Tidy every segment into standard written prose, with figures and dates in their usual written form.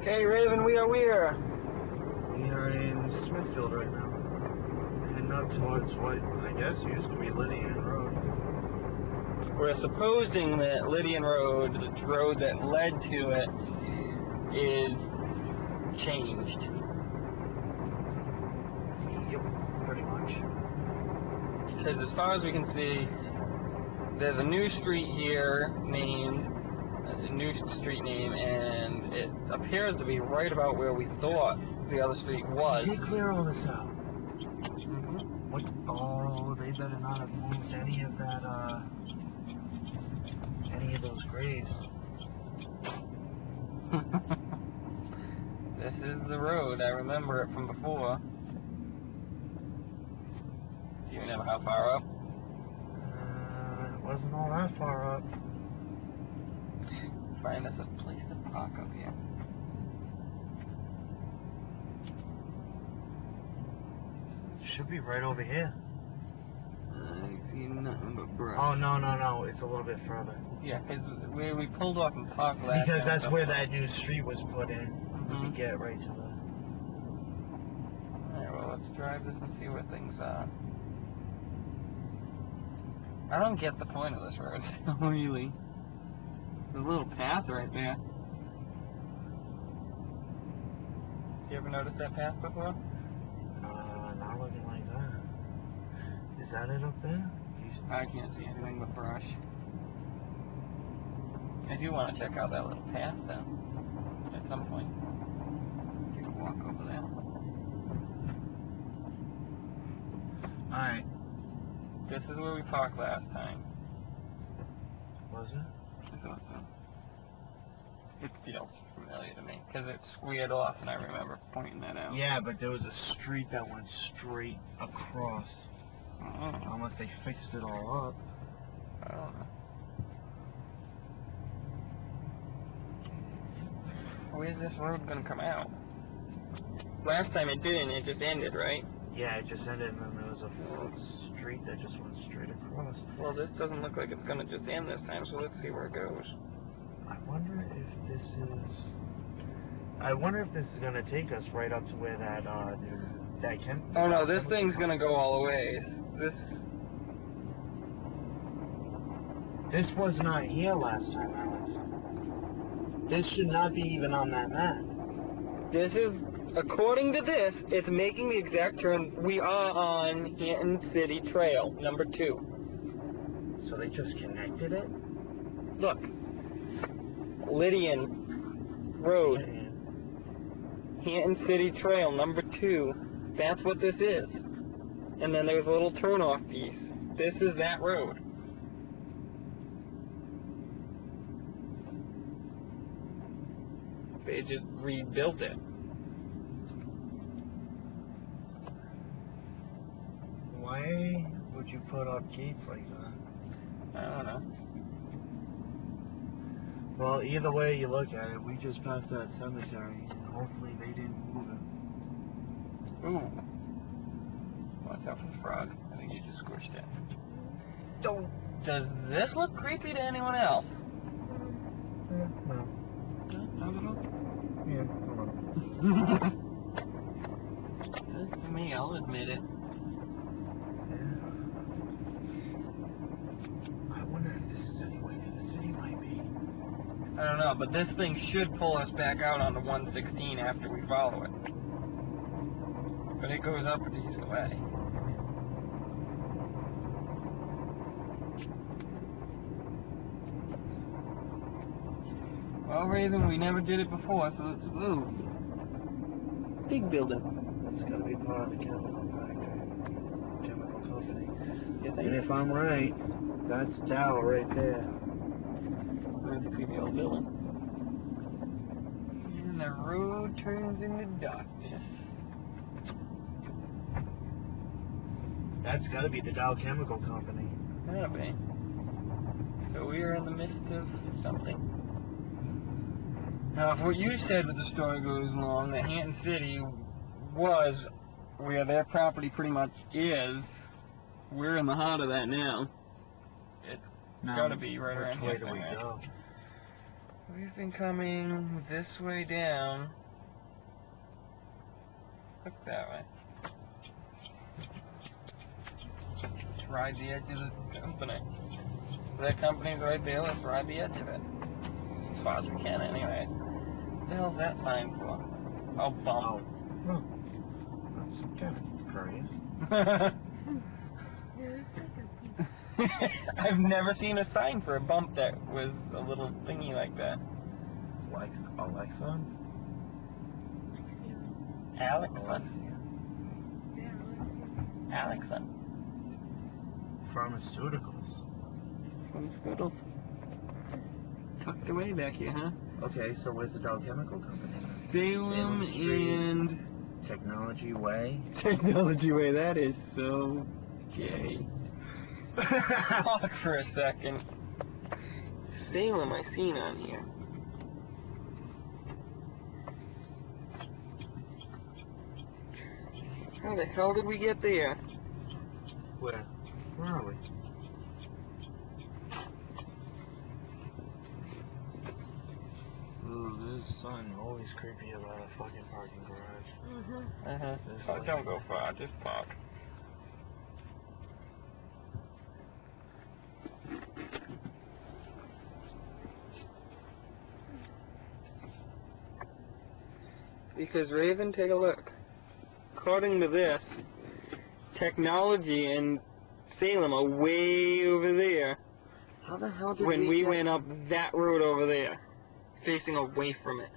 Okay, Raven, we are where? We are in Smithfield right now. Heading up towards what I guess used to be Lydian Road. We're supposing that Lydian Road, the road that led to it, is changed. Yep, pretty much. Because as far as we can see, there's a new street here named, and it appears to be right about where we thought the other street was. They clear all this out. What? Oh, they better not have moved any of that, any of those graves. This is the road. I remember it from before. Do you know how far up? It wasn't all that far up. Find us a place to park up here. Should be right over here. I see nothing but brush. Oh, no, it's a little bit further. Yeah, because where we pulled off and parked last Because time that's where that new street was put in. We could get right to the... Alright, well, let's drive this and see where things are. I don't get the point of this road, really. There's a little path right there. You ever noticed that path before? Not looking like that. Is that it up there? I can't see anything but brush. I do want to check out that little path, though. At some point. Take a walk over there. Alright. This is where we parked last time. Was it? I thought so. It feels familiar to me, because it's squared off, and I remember pointing that out. Yeah, but there was a street that went straight across. Unless they fixed it all up. I don't know. Where's this road gonna come out? Last time it didn't, it just ended, right? Yeah, it just ended, and then there was a street that just went straight across. Well, this doesn't look like it's gonna just end this time, so let's see where it goes. I wonder if this is... I wonder if this is gonna take us right up to where that, Oh no, this thing's gonna go all the ways. This was not here last time, Alex. This should not be even on that map. This is, according to this, it's making the exact turn. We are on Hanton City Trail, number 2. So they just connected it? Look. Lydian Road. Hanton City Trail, number 2. That's what this is. And then there's a little turn-off piece. This is that road. They just rebuilt it. Why would you put up gates like that? I don't know. Well, either way you look at it, we just passed that cemetery, and hopefully they didn't move it. Ooh. Watch out for the frog. I think you just squished it. Does this look creepy to anyone else? No. Not at all? Yeah, hold on. This is me, I'll admit it. I wonder if this is any way to the city might be. I don't know, but this thing should pull us back out onto 116 after we follow it. But it goes up a decent way. Well, Raven, we never did it before, so let's move. Big building. That's gotta be part of the chemical factory. Chemical company. You think? And if I'm right, that's Dow right there. There's a creepy old building. And the road turns into darkness. That's gotta be the Dow Chemical Company. Gotta be. So we are in the midst of something. Now, if what you said with the story goes along, that Hanton City was where their property pretty much is, we're in the heart of that now. It's gotta be right around here somewhere. We've been coming this way down. Look that way. Let's ride the edge of the company. That company's right there, let's ride the edge of it. As far as we can, anyway. What the hell's that sign for? Oh, bump. Oh. That's kind of curious. I've never seen a sign for a bump that was a little thingy like that. Alexa? Alexa? Alexa. Pharmaceuticals. Pharmaceuticals. Tucked away back here, huh? Okay, so where's the Dow Chemical Company? Salem and... Technology Way. Technology Way, that is so gay. Talk for a second. Salem I seen on here. How the hell did we get there? Where? Where are we? Ooh, this sun always creepy about a fucking parking garage. Oh, don't go far, just park. Because Raven, take a look. According to this, Technology and Salem are way over there. How the hell did when we went up that road over there, facing away from it.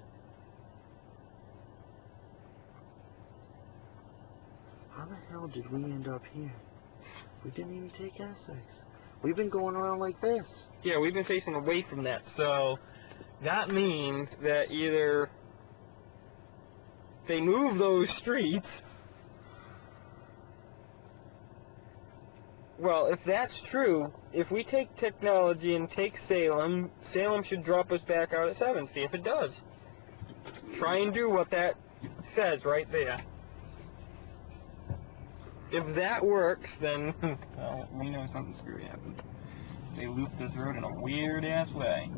How the hell did we end up here? We didn't even take S6. We've been going around like this. Yeah, we've been facing away from that, so that means that either they move those streets. Well, if that's true, if we take Technology and take Salem, Salem should drop us back out at 7. See if it does. Try and do what that says right there. If that works, then well, we know something screwy happened. They looped this road in a weird-ass way.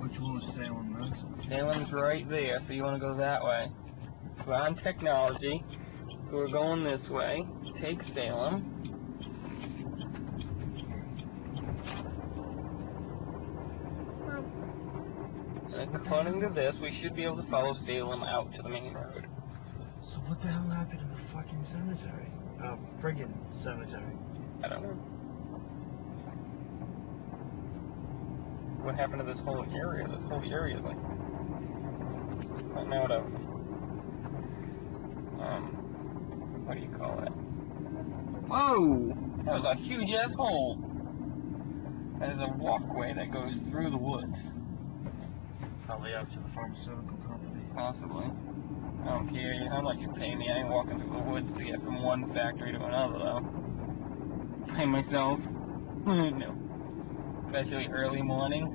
Which one was Salem, then? Salem's right there, so you want to go that way. We're on Technology. We're going this way. Take Salem. And according to this, we should be able to follow Salem out to the main road. So what the hell happened to the fucking cemetery? Friggin' cemetery. I don't know. What happened to this whole area? This whole area is like something out of what do you call it? Whoa! That was a huge ass hole. That is a walkway that goes through the woods. Probably out to the pharmaceutical company. Possibly. I don't care how much you pay me. I ain't walking through the woods to get from one factory to another, though. Pay myself? No. Especially early mornings.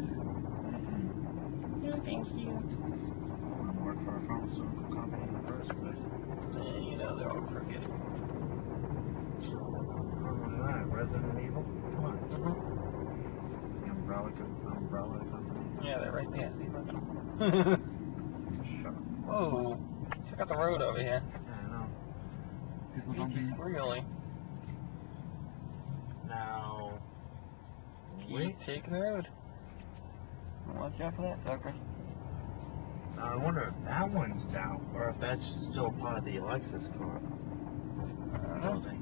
No, thank you. I want to work for a pharmaceutical company in the first place. Yeah, you know they're all crooked. Look at that, Resident Evil? Come on. The umbrella company. Yeah, they're right there. See, look at them. Shut up. Whoa. Check out the road over here. Yeah, I know. People don't It's really. Now... Keep taking the road. Watch out for that sucker. Now I wonder if that one's down, or if that's still part of the Alexis car. Building.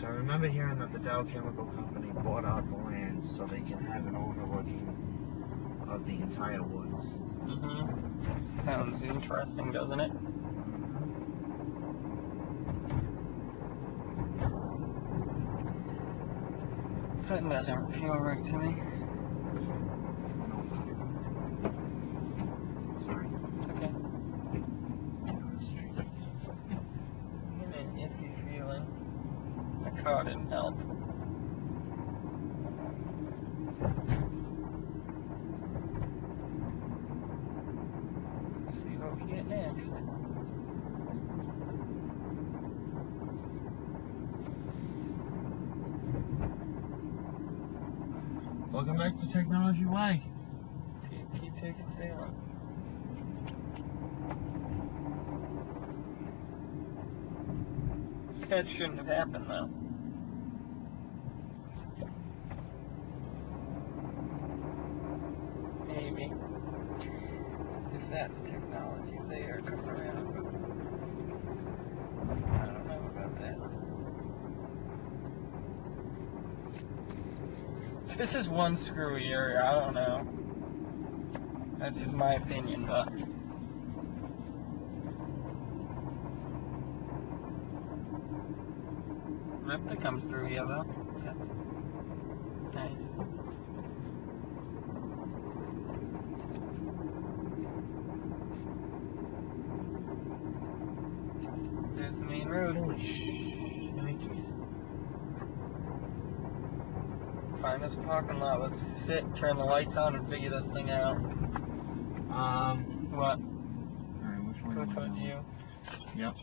So I remember hearing that the Dow Chemical Company bought out the land so they can have an overlooking of the entire woods. Sounds interesting, doesn't it? Something doesn't feel right to me. Sorry. Okay. I'm in an iffy feeling. The car didn't help. Let's see what we get next. Welcome back to Technology Way. Keep taking sailing. That shouldn't have happened, though. Maybe. If that's technology there, come around. I don't know about that. This is one screwy area, I don't know. That's just my opinion, but... Ripta comes through here, though. That's nice. There's the main road. Holy shnikes. Find this parking lot. Let's sit, turn the lights on, and figure this thing out. What? Alright, which one? Go towards you. Yep.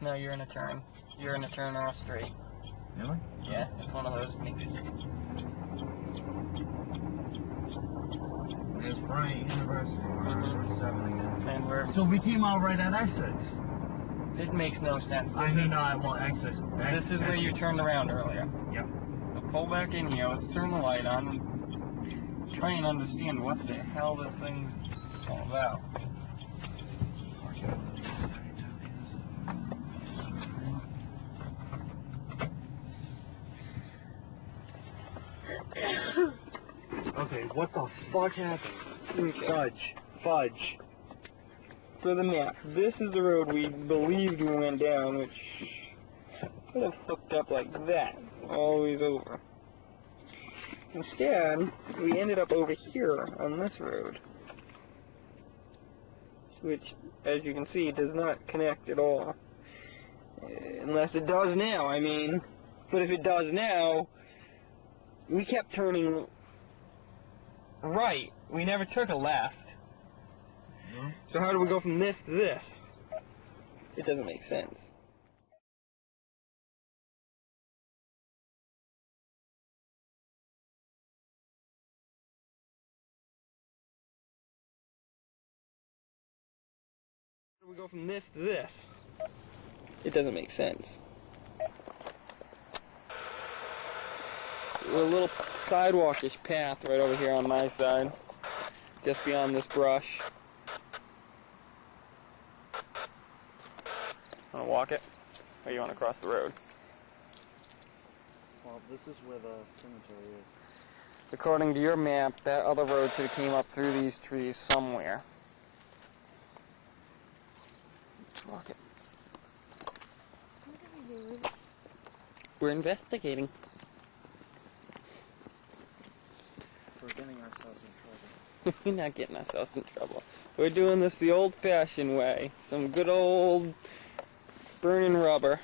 No, you're in a turn. You're in a turn off straight. Really? Yeah, it's one of those mixed. There's Bryant University. We're on Route 7 again. And we're... So we came out right at exit. It makes no sense. I mean, well, exit. This is where you turned around earlier. Yep. So pull back in here. Let's turn the light on and try and understand what the hell this thing's all about. Okay, what the fuck happened? Okay. Fudge. For the map, this is the road we believed we went down, which could have hooked up like that, always over. Instead, we ended up over here on this road, which, as you can see, does not connect at all. Unless it does now, I mean. But if it does now, we kept turning right. We never took a left. So how do we go from this to this? It doesn't make sense. How do we go from this to this? It doesn't make sense. A little sidewalkish path right over here on my side, just beyond this brush. Want to walk it? Or you want to cross the road? Well, this is where the cemetery is. According to your map, that other road should have came up through these trees somewhere. Let's walk it. What are we doing? We're investigating. We're getting ourselves in trouble. We're not getting ourselves in trouble. We're doing this the old-fashioned way. Some good old burning rubber.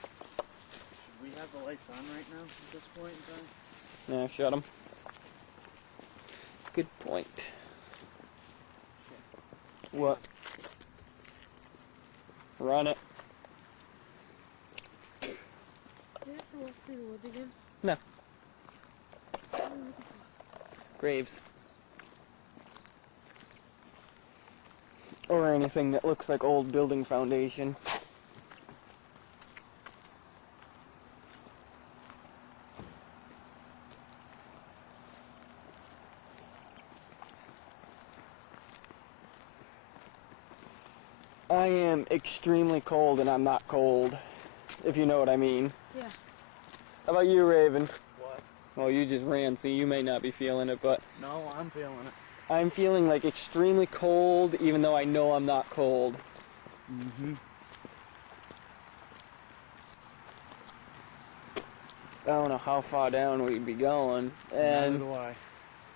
Should we have the lights on right now at this point in time? Yeah, shut them. Good point. What? Run it. Do you have to walk through the woods again? No. Graves. Or anything that looks like old building foundation. I am extremely cold and I'm not cold, if you know what I mean. Yeah. How about you, Raven? What? Well, you just ran, so you may not be feeling it, but No, I'm feeling it. I'm feeling like extremely cold, even though I know I'm not cold. Mm-hmm. I don't know how far down we'd be going, Neither and do I.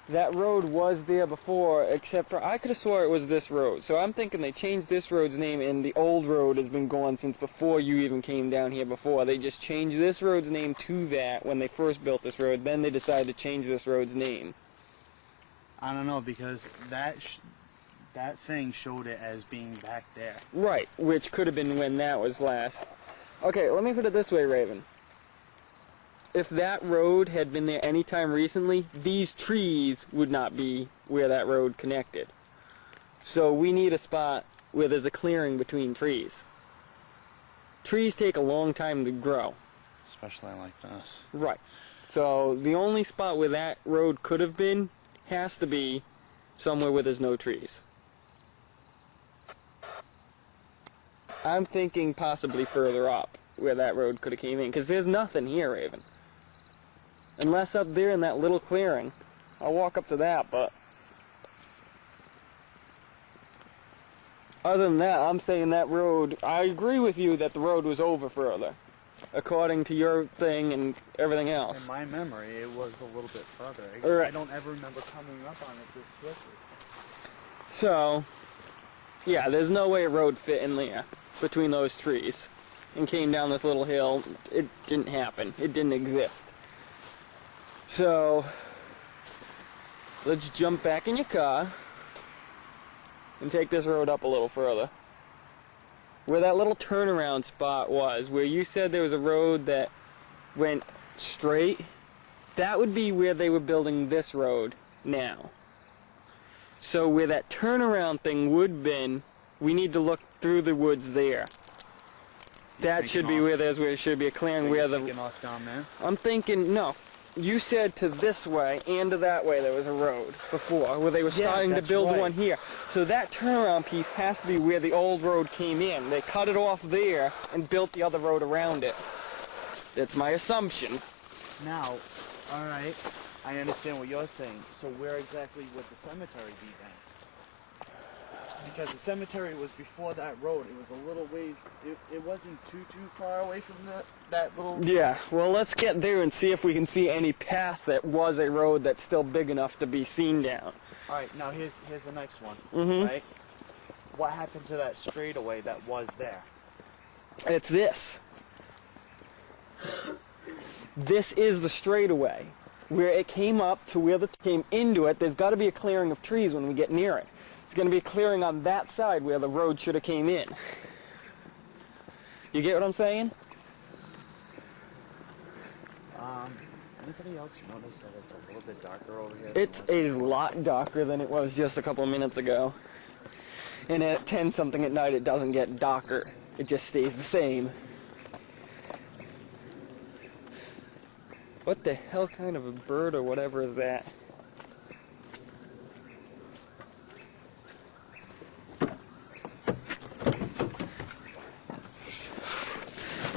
that road was there before, except for I could have swore it was this road. So I'm thinking they changed this road's name, and the old road has been gone since before you even came down here before. They just changed this road's name to that when they first built this road. Then they decided to change this road's name. I don't know, because that thing showed it as being back there. Right, which could have been when that was last. Okay, let me put it this way, Raven. if that road had been there any time recently, these trees would not be where that road connected. So we need a spot where there's a clearing between trees. Trees take a long time to grow. Especially like this. Right. So the only spot where that road could have been has to be somewhere where there's no trees. I'm thinking possibly further up where that road could have came in, because there's nothing here, Raven. Unless up there in that little clearing. I'll walk up to that, but other than that, I'm saying that road, I agree with you that the road was over further, according to your thing and everything else. In my memory, it was a little bit further. I don't ever remember coming up on it this quickly. So, yeah, there's no way a road fit in there between those trees and came down this little hill. It didn't happen. It didn't exist. So, let's jump back in your car and take this road up a little further. Where that little turnaround spot was, where you said there was a road that went straight, that would be where they were building this road now. So where that turnaround thing would have been, we need to look through the woods there. That should be where there should be a clearing where the... Off down there? I'm thinking, no. You said to this way and to that way there was a road before, where they were starting to build one here. So that turnaround piece has to be where the old road came in. They cut it off there and built the other road around it. That's my assumption. Now, alright, I understand what you're saying. So where exactly would the cemetery be then? Because the cemetery was before that road. It was a little ways, it wasn't too far away from that little... Yeah, well, let's get there and see if we can see any path that was a road that's still big enough to be seen down. Alright, now here's the next one, Mm-hmm. right? What happened to that straightaway that was there? It's this. This is the straightaway. Where it came up to where it came into it, there's got to be a clearing of trees when we get near it. It's going to be a clearing on that side where the road should have came in. You get what I'm saying? Anybody else notice that it's a little bit darker over here? It's a lot darker than it was just a couple of minutes ago. And at 10 something at night it doesn't get darker. It just stays the same. What the hell kind of a bird or whatever is that?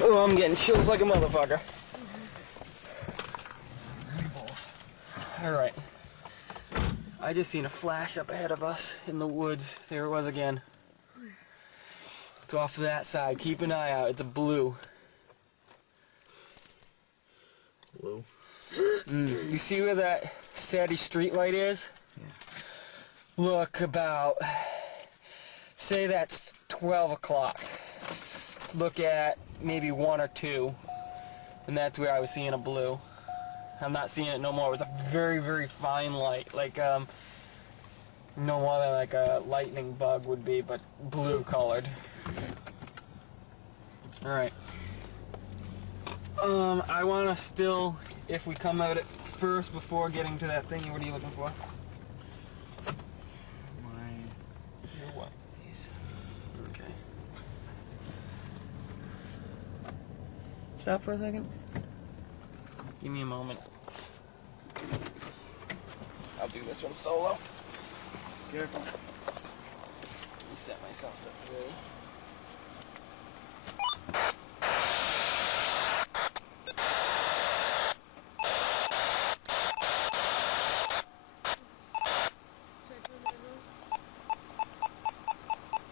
Oh, I'm getting chills like a motherfucker. Alright. I just seen a flash up ahead of us in the woods. There it was again. It's off to that side. Keep an eye out. It's a blue. Blue? You see where that Sadie street light is? Yeah. Look about, say that's 12 o'clock. Look at maybe 1 or 2, and that's where I was seeing a blue. I'm not seeing it no more. It was a very, very fine light, like no more than like a lightning bug would be, but blue colored. All right. I want to still, if we come out at first before getting to that thing, what are you looking for? Your what? Okay. Stop for a second. Give me a moment. I'll do this one solo. Careful. Reset myself to 3.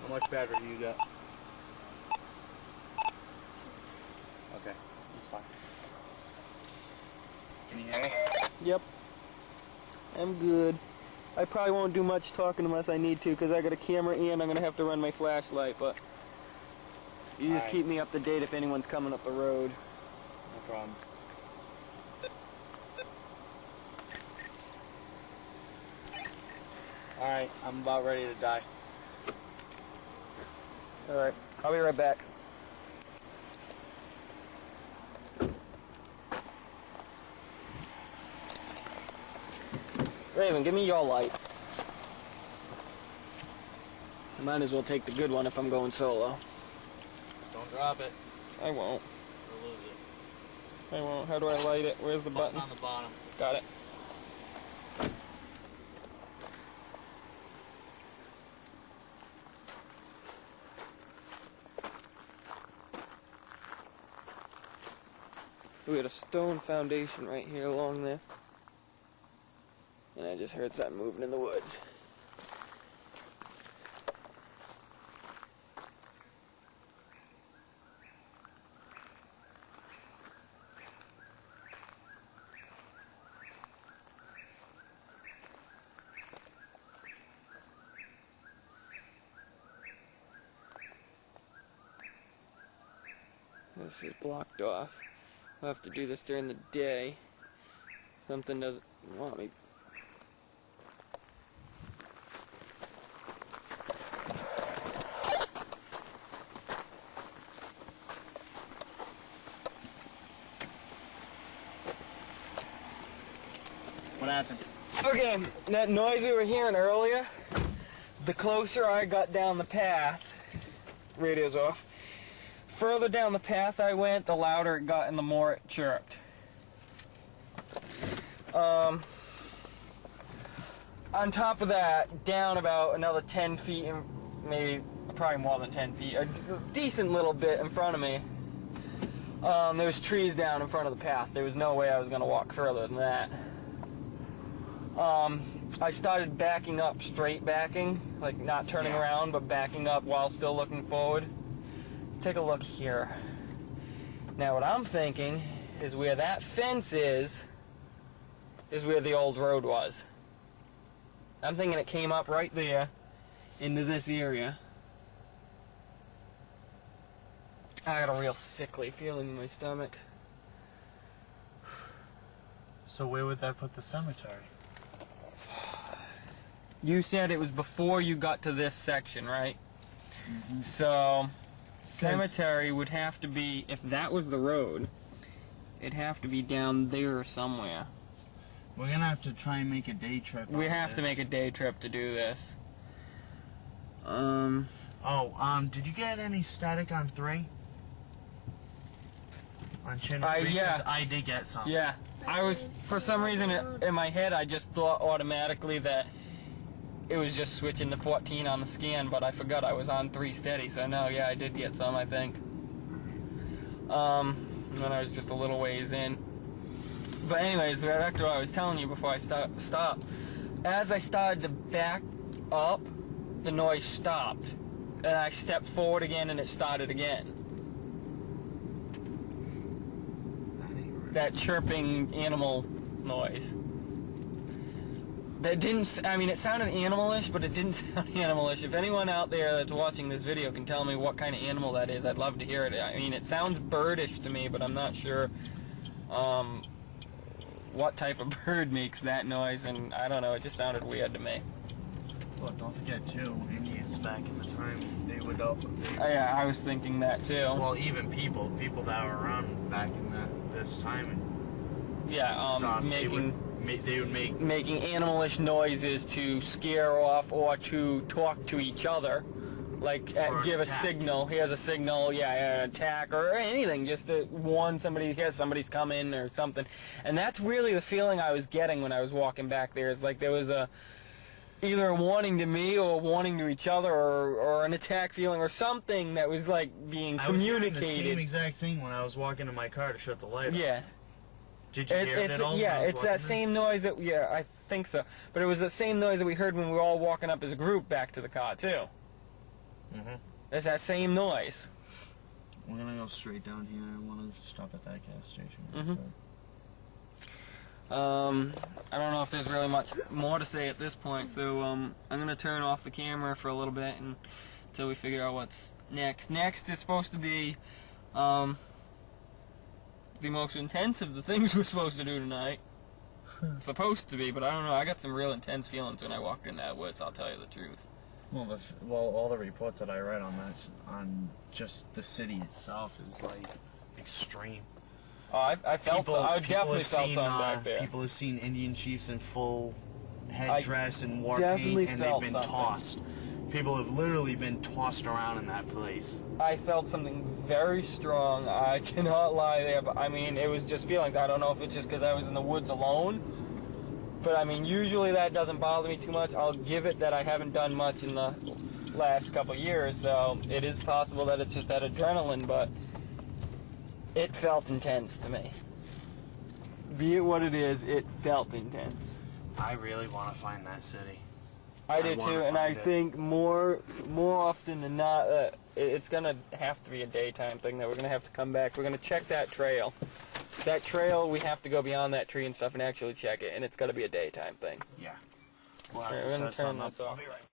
How much battery do you got? Okay, that's fine. Can you hear me? Yep. I'm good. I probably won't do much talking unless I need to, because I got a camera and I'm going to have to run my flashlight, but you just keep me up to date if anyone's coming up the road. No problem. Alright, I'm about ready to die. Alright, I'll be right back. Raven, give me your light. I might as well take the good one if I'm going solo. Don't drop it. I won't. You'll lose it. I won't. How do I light it? Where's the button? On the bottom. Got it. We had a stone foundation right here along this. And I just heard something moving in the woods. This is blocked off. I'll have to do this during the day. Something doesn't want me. What happened? Okay, that noise we were hearing earlier, the closer I got down the path, radio's off, further down the path I went, the louder it got and the more it chirped. On top of that, down about another 10 feet, maybe probably more than 10 feet, a decent little bit in front of me, there was trees down in front of the path. There was no way I was going to walk further than that. I started backing up, straight backing, like not turning around, but backing up while still looking forward. Let's take a look here. Now what I'm thinking is where that fence is where the old road was. I'm thinking it came up right there into this area. I got a real sickly feeling in my stomach. So where would that put the cemetery? You said it was before you got to this section, right? Mm-hmm. So, cemetery would have to be, if that was the road, it'd have to be down there somewhere. We're gonna have to try and make a day trip. We have to make a day trip to do this. Did you get any static on 3? On Chin 3? Yeah. I did get some. Yeah. I was, for some reason in my head, I just thought automatically that it was just switching to 14 on the scan, but I forgot I was on 3 steady, so no, yeah, I did get some, I think. When I was just a little ways in. But anyways, back to what I was telling you before I stopped. As I started to back up, the noise stopped. And I stepped forward again and it started again. That chirping animal noise. That didn't, I mean, it sounded animalish, but it didn't sound animalish. If anyone out there that's watching this video can tell me what kind of animal that is, I'd love to hear it. I mean, it sounds birdish to me, but I'm not sure what type of bird makes that noise, and I don't know, it just sounded weird to me. Well, don't forget, too, Indians back in the time, they would yeah, I was thinking that, too. Well, even people that were around back in this time. And yeah, stuff, making... They would make... Making animalish noises to scare off or to talk to each other. Like, give a signal. Here's a signal, yeah, an attack or anything. Just to warn somebody, here's somebody's coming or something. And that's really the feeling I was getting when I was walking back there. Is like there was either a warning to me or a warning to each other or an attack feeling or something that was like being communicated. I was hearing the same exact thing when I was walking to my car to shut the light off. Yeah. Did you hear it at all? Yeah, it's that same noise that, yeah, I think so. But it was the same noise that we heard when we were all walking up as a group back to the car, too. Mm-hmm. It's that same noise. We're going to go straight down here. I want to stop at that gas station. Mm-hmm. I don't know if there's really much more to say at this point, so I'm going to turn off the camera for a little bit until we figure out what's next. Next is supposed to be the most intense of the things we're supposed to do tonight. Supposed to be, but I don't know. I got some real intense feelings when I walked in that woods, I'll tell you the truth. Well, all the reports that I read on this, on just the city itself, is like extreme. Oh, I definitely felt something back there. People have seen Indian chiefs in full headdress and war definitely paint, and they've felt been something. tossed. People have literally been tossed around in that place. I felt something very strong. I cannot lie there, but I mean, it was just feelings. I don't know if it's just because I was in the woods alone, but I mean, usually that doesn't bother me too much. I'll give it that I haven't done much in the last couple years, so it is possible that it's just that adrenaline, but it felt intense to me. Be it what it is, it felt intense. I really want to find that city. I do too, and I think more often than not, it's gonna have to be a daytime thing. That we're gonna have to come back. We're gonna check that trail. That trail, we have to go beyond that tree and stuff and actually check it, and it's gotta be a daytime thing. Yeah. We'll have Alright, to we're gonna set turn something this up. off. I'll be right back.